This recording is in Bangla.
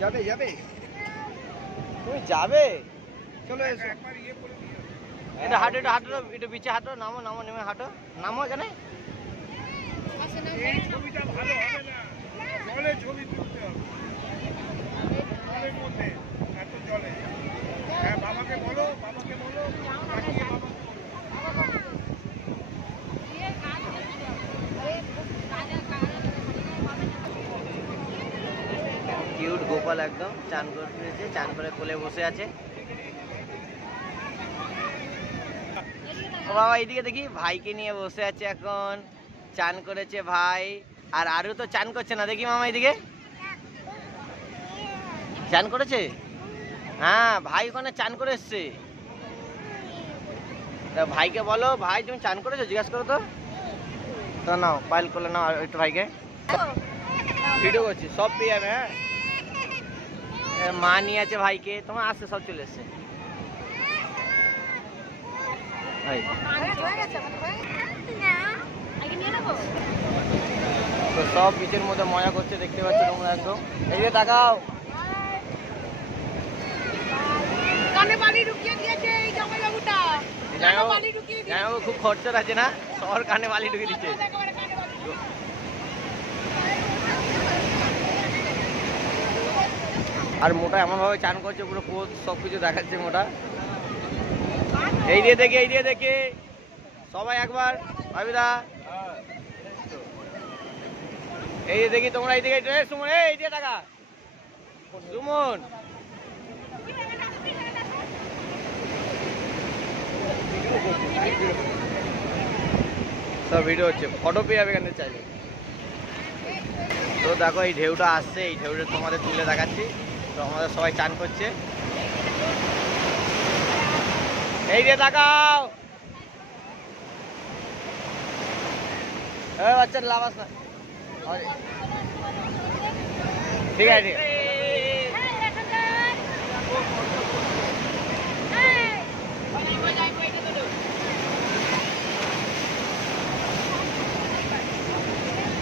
যাবে যাবে তুমি যাবে চলো এসো এটা হাঁটো এটা হাঁটো এটা বিচে হাঁটো নামো নামো নেমে হাঁটো নামো এখানে ছবিটা ভালো হবে না জলে ছবি তুলতে হবে জলের মধ্যে এত জলে হ্যাঁ বাবাকে বলো কিউট গোপাল একদম চান করতেছে চান করে কোলে বসে আছে ও বাবা এইদিকে দেখি ভাইকে নিয়ে বসে আছে এখন চান করেছে ভাই আর আরও তো চান করছে না দেখি মামা এইদিকে চান করেছে হ্যাঁ ভাই ওখানে চান করে এসছে তা ভাইকে বলো ভাই তুমি চান করেছো জিজ্ঞাসা করো তো নাও পাইল করলে নাও একটু ভাইকে ভিডিও করছি সব পেয়ে যাবে হ্যাঁ মা নিয়ে আছে ভাইকে তোমার আসছে সব চলে এসছে তো সব বিচের মধ্যে মজা করছে দেখতে পাচ্ছ তোমরা একদম এই যে তাকাও খুব খরচর আছে না সবার কানে বালি ঢুকে দিচ্ছে আর মোটা এমন ভাবে চান করছে পুরো পোজ সবকিছু দেখাচ্ছে মোটা এই দিয়ে দেখে সবাই একবার ভাবিদা এই যে দেখি তোমরা এইদিকে সুমন এই দিয়ে টাকা সুমন সব ভিডিও হচ্ছে ফটো পেয়ে যাবে এখানে চাইলে তো দেখো এই ঢেউটা আসছে এই ঢেউটা তোমাদের তুলে দেখাচ্ছি তো আমাদের সবাই চান করছে এই যে তাকাও বাচ্চার লাভ আস না ঠিক আছে